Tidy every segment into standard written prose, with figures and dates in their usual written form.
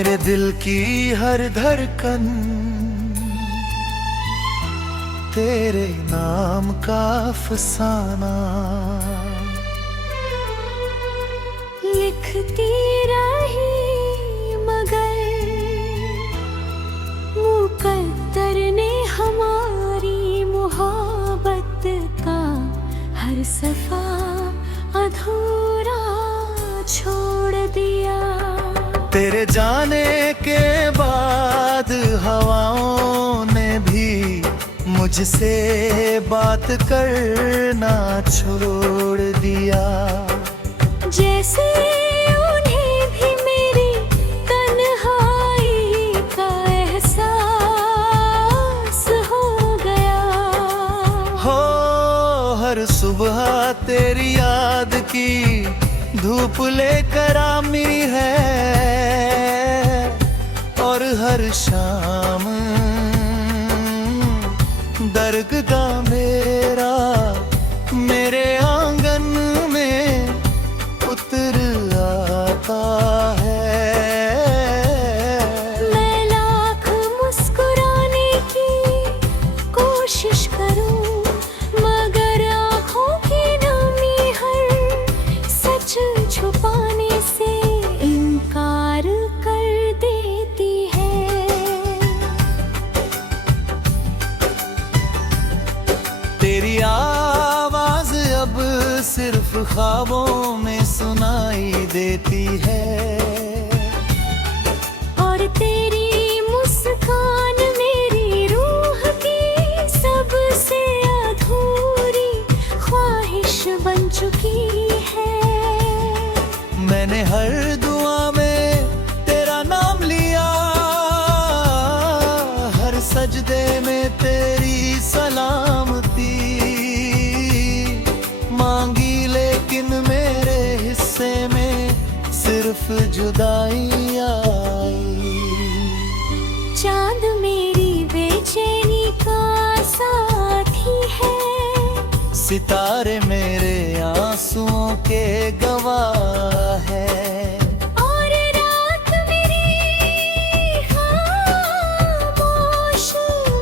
मेरे दिल की हर धड़कन तेरे नाम का अफसाना लिखती रही, मगर मुकद्दर ने हमारी मोहब्बत का हर सफा अधूरा छोड़ दिया। तेरे जाने के बाद हवाओं ने भी मुझसे बात करना छोड़ दिया। जैसे उन्हें भी मेरी तन्हाई का एहसास हो गया। हो हर सुबह तेरी याद की धूप लेकर आमी है, और हर शाम दरगदा मेरा मेरे आंगन में उतर आता है। मैं लाख मुस्कुराने की कोशिश करूं, मगर आँखों की नमी हर सच छुपाने से इनकार कर देती है। तेरी आवाज अब सिर्फ ख्वाबों में सुनाई देती है, और तेरी मुस्कान मेरी रूह की सबसे अधूरी ख्वाहिश बन चुकी है। मैंने हर दुआ में तेरा नाम लिया, हर सजदे में तेरी सलामती मांगी, लेकिन मेरे हिस्से में सिर्फ जुदाई आई। चांद मेरी बेचैनी का साथी है, सितारे मेरे आंसुओं के गवाह है। और रात मेरी खामोश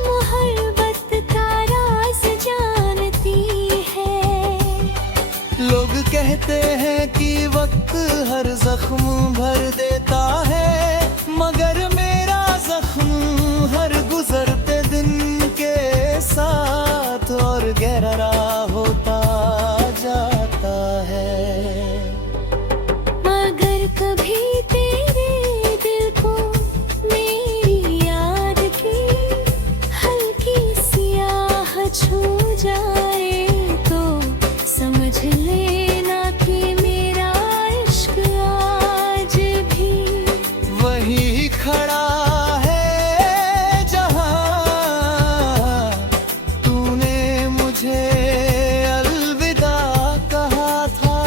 मोहब्बत का राज जानती है। लोग कहते हैं कि वक्त हर जख्म भर देता है, मगर मेरा जख्म हर गुजरते दिन के साथ और गहरा होता जाता है। मगर कभी तेरे दिल को मेरी याद की हल्की सी आह छू जाए तो समझ लेना कि मेरा इश्क आज भी वही खड़ा है जहां तूने मुझे अलविदा कहा था।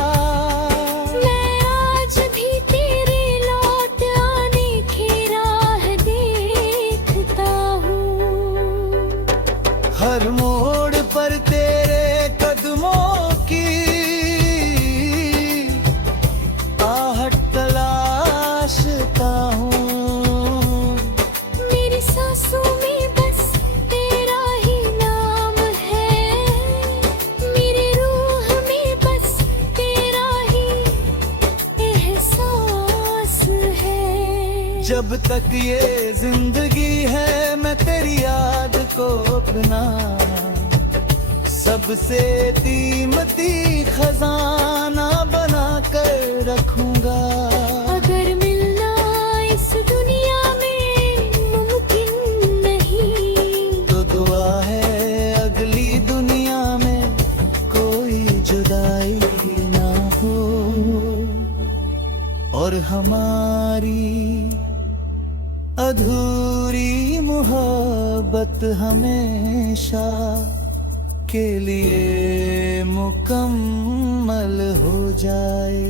मैं आज भी तेरे लौट आने की राह देखता हूँ। हर मोड़ पर तेरे कदमों की आहट तलाशता हूँ। मेरी सांसों में बस तेरा ही नाम है, मेरी रूह में बस तेरा ही एहसास है। जब तक ये जिंदगी है मैं तेरी याद को अपना सबसे कीमती खजाना बना कर रखूंगा। अगर मिलना इस दुनिया में मुमकिन नहीं, तो दुआ है अगली दुनिया में कोई जुदाई ना हो, और हमारी अधूरी मोहब्बत हमेशा के लिए मुकम्मल हो जाए।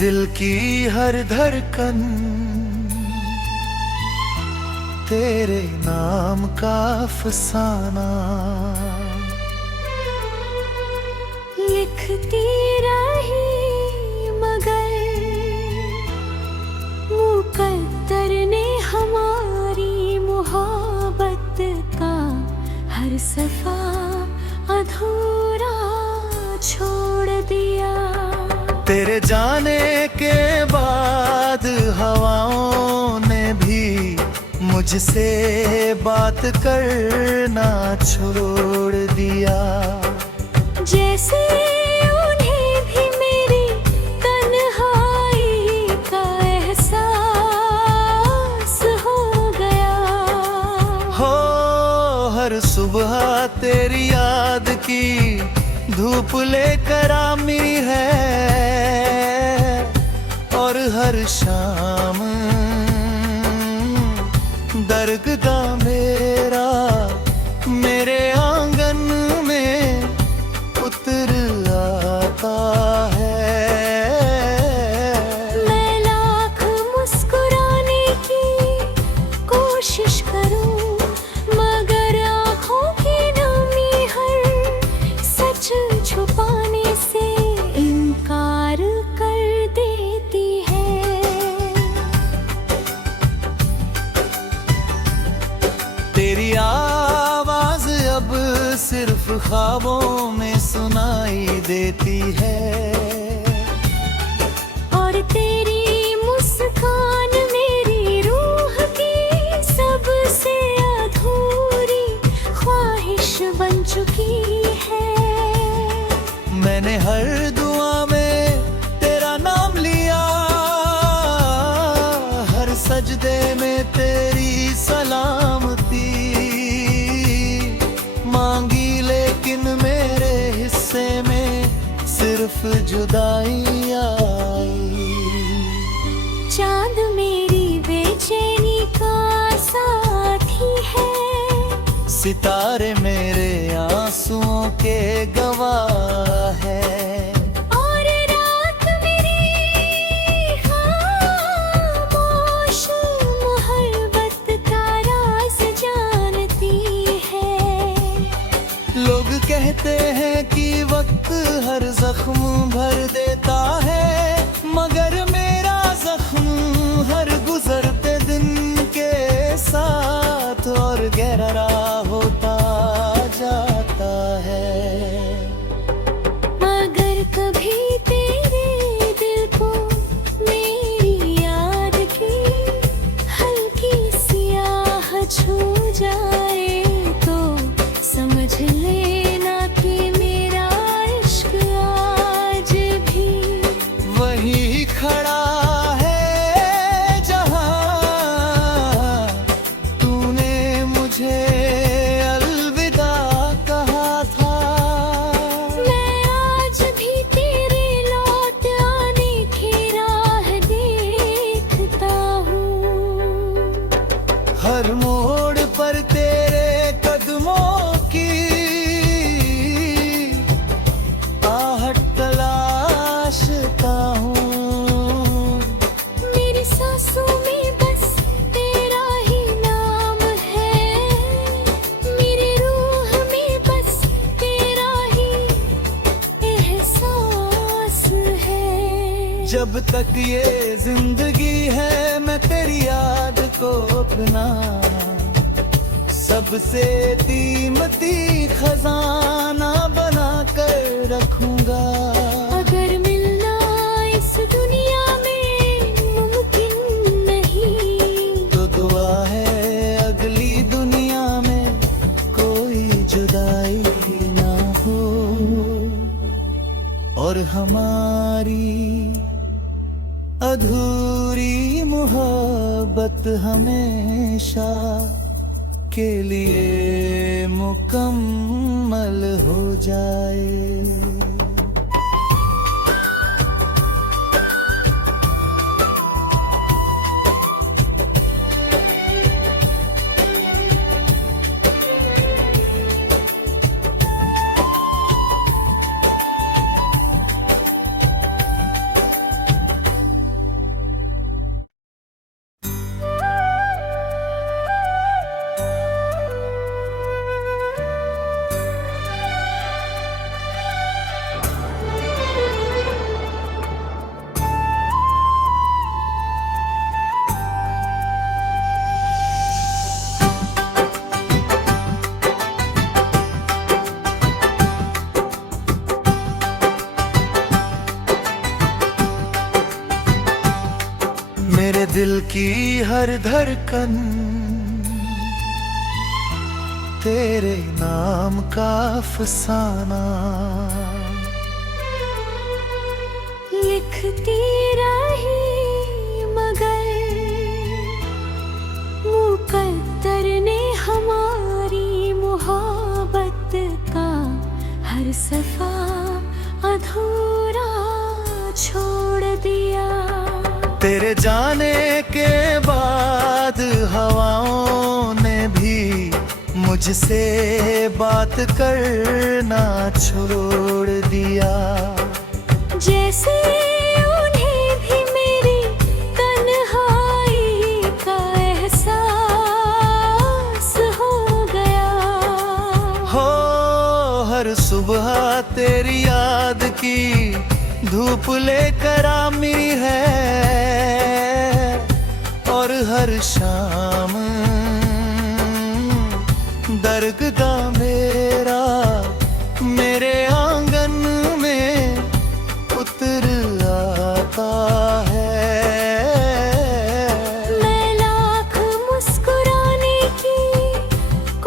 दिल की हर धड़कन तेरे नाम का अफसाना। लिखती रही मगर मुकद्दर ने हमारी मोहब्बत का हर सफा अधूरा छोड़ दिया। तेरे जाने के बाद हवाओं ने भी मुझसे बात करना छोड़ दिया। जैसे उन्हें भी मेरी तन्हाई का एहसास हो गया। हो हर सुबह तेरी याद की धूप लेकर आमी है, और हर शाम दरगदा मेरा मेरे आंगन में उतर आता है। मैं लाख मुस्कुराने की कोशिश करूं मगर आँखों की नमी हर सच छुपाने से इनकार कर देती है। तेरी आवाज अब सिर्फ ख्वाबों में सुनाई देती है, और तेरी मुस्कान मेरी रूह की सबसे अधूरी ख्वाहिश बन चुकी है। मैंने हर दुआ में तेरा नाम लिया, हर सजदे में तेरी सलामती मांगी, लेकिन मेरे हिस्से में सिर्फ जुदाई आई। चांद मेरी बेचैनी का साथी है, सितारे मेरे आंसुओं के गवाह है, और रात मेरी खामोश मोहब्बत का राज जानती है। लोग कहते हैं कि वक्त हर जख्म भर देता है, मगर मेरा जख्म हर गुजरते दिन के साथ और गहरा होता जाता है। मगर कभी तेरे दिल को मेरी याद की हल्की सी आह छू जाए तो समझ लेना कि मेरा इश्क आज भी वही खड़ा है जहां तूने मुझे अलविदा कहा था। मैं आज भी तेरे लौट आने की राह देखता हूँ। हर मोड़ पर तेरे कदमों की आहट तलाशता हूँ। मेरी सांसों में बस तेरा ही नाम है, मेरी रूह में बस तेरा ही एहसास है। जब तक ये जिंदगी है मैं तेरी याद को अपना सबसे कीमती खजाना बना कर रखूंगा। अगर मिलना इस दुनिया में मुमकिन नहीं, तो दुआ है अगली दुनिया में कोई जुदाई ना हो, और हमारी अधूरी मोहब्बत हमेशा के लिए मुकम्मल हो जाए। दिल की हर धड़कन तेरे नाम का अफसाना। लिखती रही मगर मुकद्दर ने हमारी मोहब्बत का हर सफा अधूरा छोड़ दिया। तेरे जाने के बाद हवाओं ने भी मुझसे बात करना छोड़ दिया। जैसे उन्हें भी मेरी तन्हाई का एहसास हो गया। हो हर सुबह तेरी याद की धूप लेकर आमी है, और हर शाम दरगदा मेरा मेरे आंगन में उतर आता है। मैं लाख मुस्कुराने की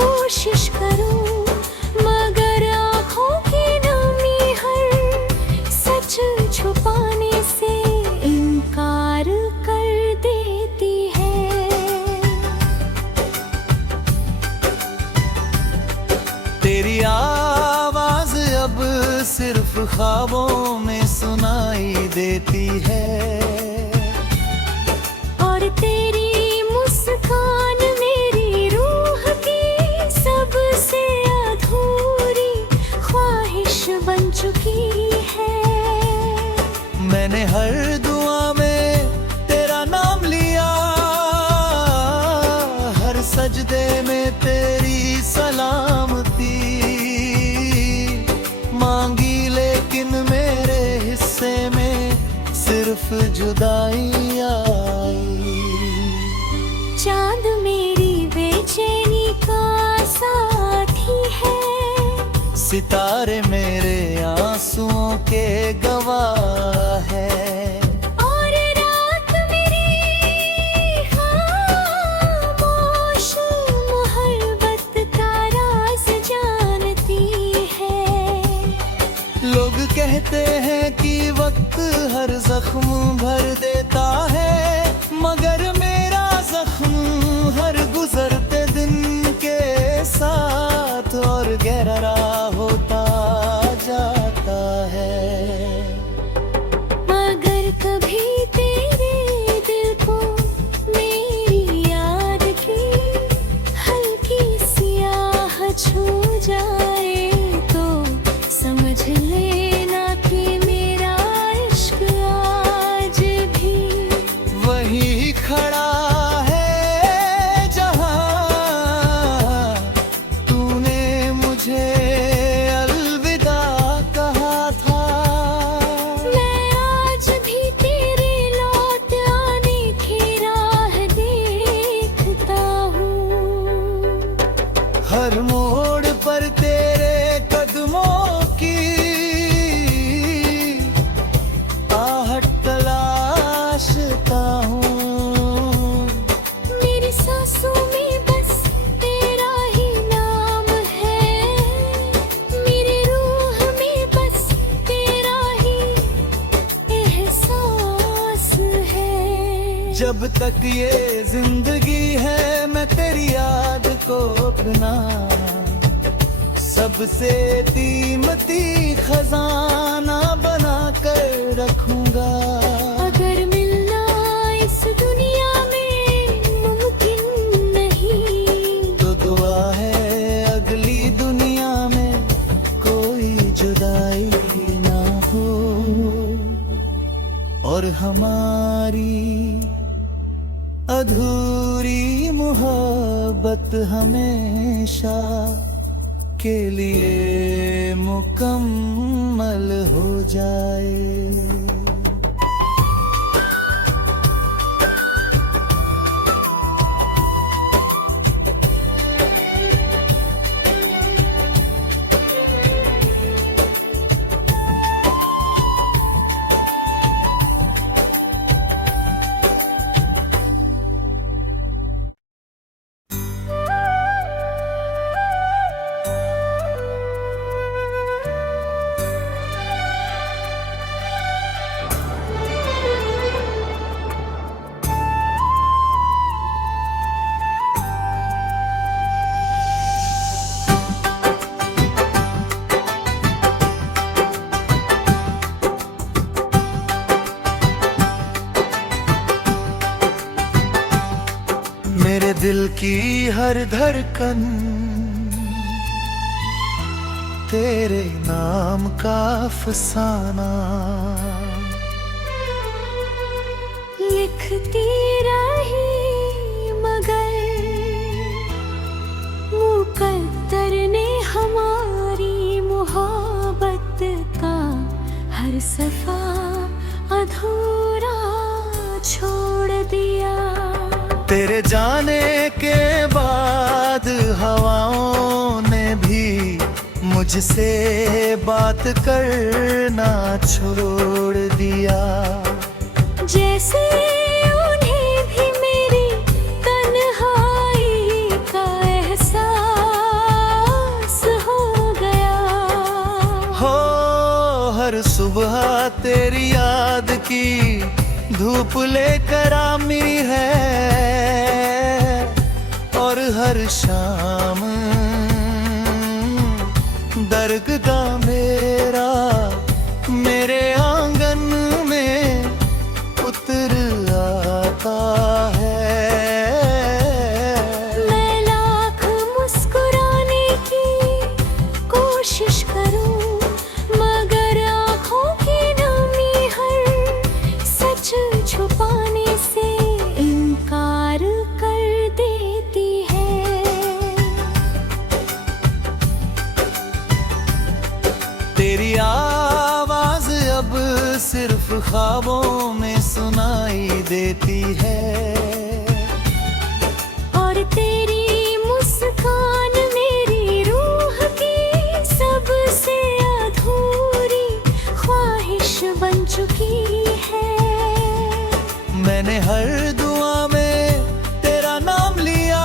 कोशिश करूं मगर आँखों की नमी हर सच छुपाने से इनकार कर देती है। तेरी आवाज अब सिर्फ ख्वाबों में सुनाई देती है, और तेरी मुस्कान मेरी रूह की सबसे अधूरी ख्वाहिश बन चुकी है। मैंने हर दुआ में तेरा नाम लिया, हर सजदे में तेरी सलामती मांगी, लेकिन मेरे हिस्से में सिर्फ जुदाई आई। चांद मेरी बेचैनी का साथी है, सितारे मेरे आंसुओं के गवाह है। और रात मेरी खामोश मोहब्बत का राज जानती है। लोग कहते हैं कि वक्त हर जख्म भर देता है, मगर मेरा जख्म हर गुजरते दिन के साथ और गहरा होता जाता है। मगर कभी तेरे दिल को मेरी याद की हल्की सियाह छू जाए तो समझ लेना कि मेरा इश्क आज भी वही खड़ा है जहां तूने मुझे अलविदा कहा था। मैं आज भी तेरे लौट आने की राह देखता हूँ। हर मोड़ पर तेरे कदमों की आहट तलाशता हूँ। मेरी सांसों में बस तेरा ही नाम है, मेरी रूह में बस तेरा ही एहसास है। जब तक ये जिंदगी है मैं तेरी याद को अपना सबसे कीमती खजाना बना कर रखूंगा। अगर मिलना इस दुनिया में मुमकिन नहीं, तो दुआ है अगली दुनिया में कोई जुदाई ना हो, और हमारी अधूरी मोहब्बत हमेशा के लिए मुकम्मल हो जाए। दिल की हर धड़कन तेरे नाम का फसाना। लिखती रही मगर मुकद्दर ने हमारी मोहब्बत का हर सफा अधूरा छोड़ दिया। तेरे जाने के बाद हवाओं ने भी मुझसे बात करना छोड़ दिया। जैसे उन्हें भी मेरी तन्हाई का एहसास हो गया। हो हर सुबह तेरी याद की धूप लेकर आमी है, और हर शाम दरगदा मेरा मेरे आंगन में उतर आता है। मैं लाख मुस्कुराने की कोशिश करूं मगर आँखों की नमी हर सच छुपाने से इनकार कर देती है। तेरी आवाज अब सिर्फ ख्वाबों में सुनाई देती है, और तेरी मुस्कान मेरी रूह की सबसे अधूरी ख्वाहिश बन चुकी है। मैंने हर दुआ में तेरा नाम लिया,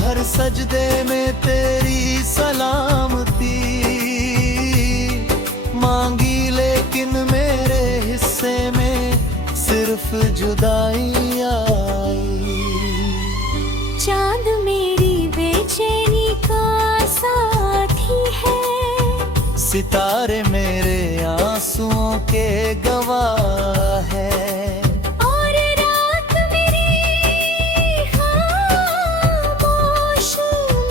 हर सजदे में तेरी सलामती मांगी, लेकिन मेरे हिस्से में सिर्फ जुदाई आई। चांद मेरी बेचैनी का साथी है, सितारे मेरे आंसुओं के गवाह है। और रात मेरी खामोश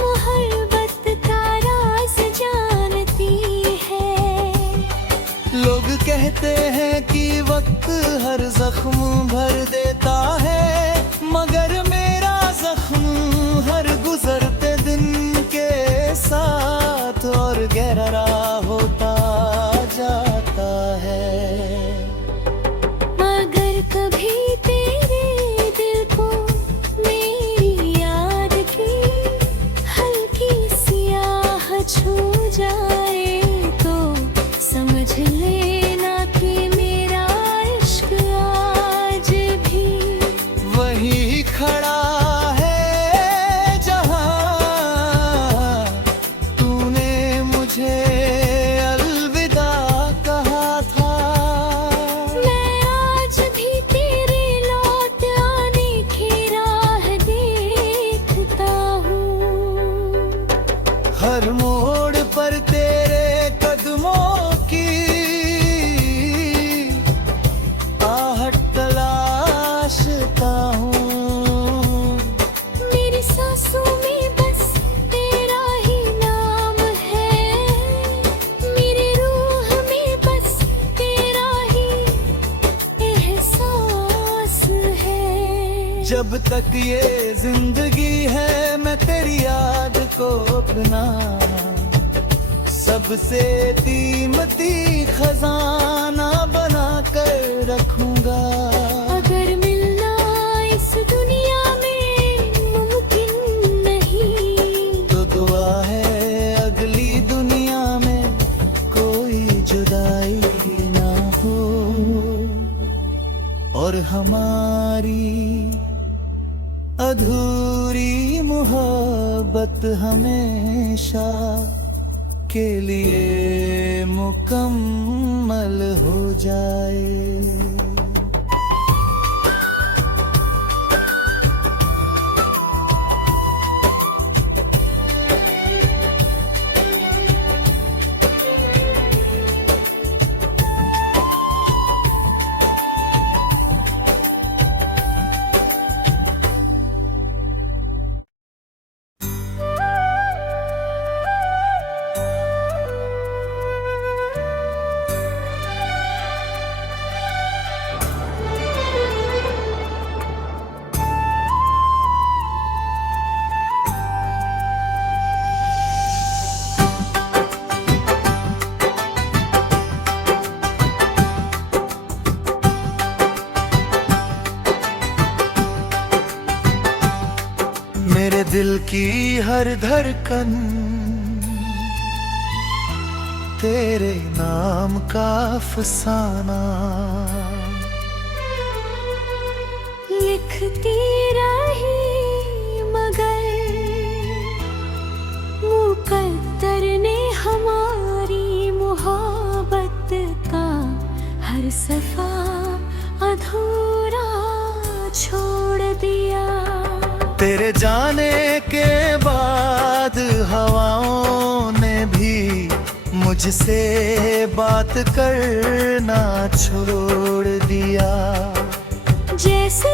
मोहब्बत का राज जानती है। लोग कहते हैं कि वक्त हर जख्म भर देता है, मगर मेरा जख्म हर गुजरते दिन के साथ और गहरा होता जाता है। मगर कभी तेरे दिल को मेरी याद की हल्की सी आह छू जाए तो समझ लेना कि मेरा इश्क आज भी वही खड़ा है जहां तूने मुझे अलविदा कहा था। मैं आज भी तेरे लौट आने की राह देखता हूँ। हर मोड़ पर तेरे कदमों की आहट तलाशता हूँ। मेरी सांसों में बस तेरा ही नाम है, मेरी रूह में बस तेरा ही एहसास है। जब तक ये जिंदगी है मैं तेरी याद को अपना सबसे कीमती खजाना बना कर रखूंगा। अगर मिलना इस दुनिया में मुमकिन नहीं, तो दुआ है अगली दुनिया में कोई जुदाई ना हो, और हमारी अधूरी मोहब्बत हमेशा के लिए मुकम्मल हो जाए। दिल की हर धड़कन तेरे नाम का अफसाना। लिखती रही मगर मुकद्दर ने हमारी मोहब्बत का हर सफा अधूरा छोड़ दिया। तेरे जाने के बाद हवाओं ने भी मुझसे बात करना छोड़ दिया। जैसे